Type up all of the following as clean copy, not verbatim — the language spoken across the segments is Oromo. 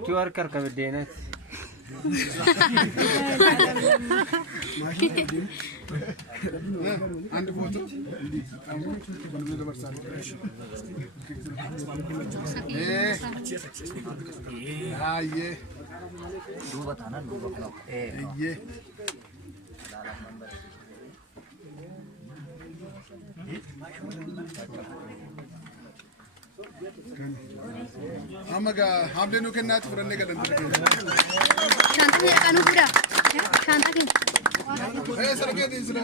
Keluar karka bedenet. Andi foto. Aye. Dua tanah, dua blok. Aye. Amaga hamle nu kenna furanne gadan. Shanta ya kanu pura. Shanta ke. Sir ke din sir.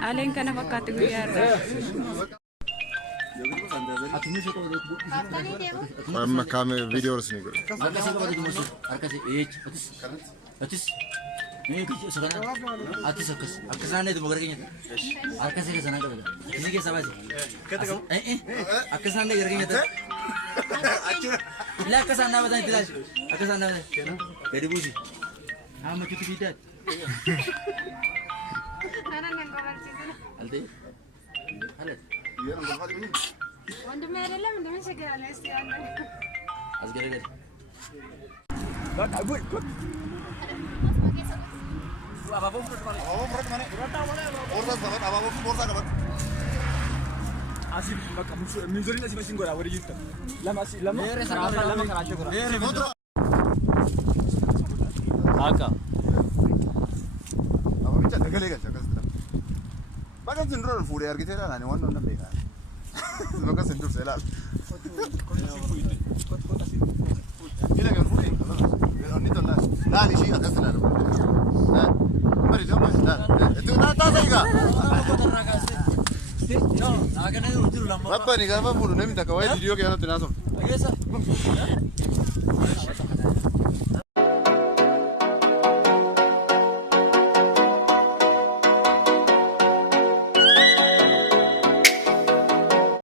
Alen kana fakkaatu guyyaarra. Amma kame video resmi gol. Arkasi apa tadi musuh? Arkasi, atis. Ini sekarang atis akas nane itu berarti nyata. Arkasi ke sana ke mana? Ini ke siapa sih? Akas nane ke mana? Lah akas nane apa tadi tidak? Akas nane dari busi. Macam itu tidak. Aldi. Ada. Iya, nggak ada ini. Wandum ada lah, wandum segera lah istiawan. Asgara gari. Apa-apa mana? Orda sahabat, apa-apa borsa kabar. Asih, maka minzorin asih masih gora, wari juta. Lama keraja gora. Aka. Apa bicara negara kan cakap sedang. Bagai sendiri fude harga saya lah, ni wan orang beda. Bagai sendiri saya lah. Ini kan fude. Ini tu lah. Lah ni sih atas lah. Mari jom lah. Itu nata saya. No, agak nanti udah lama. Apa ni? Apa fude? Ni minta kawai video kaya nanti nasib. Agak sah.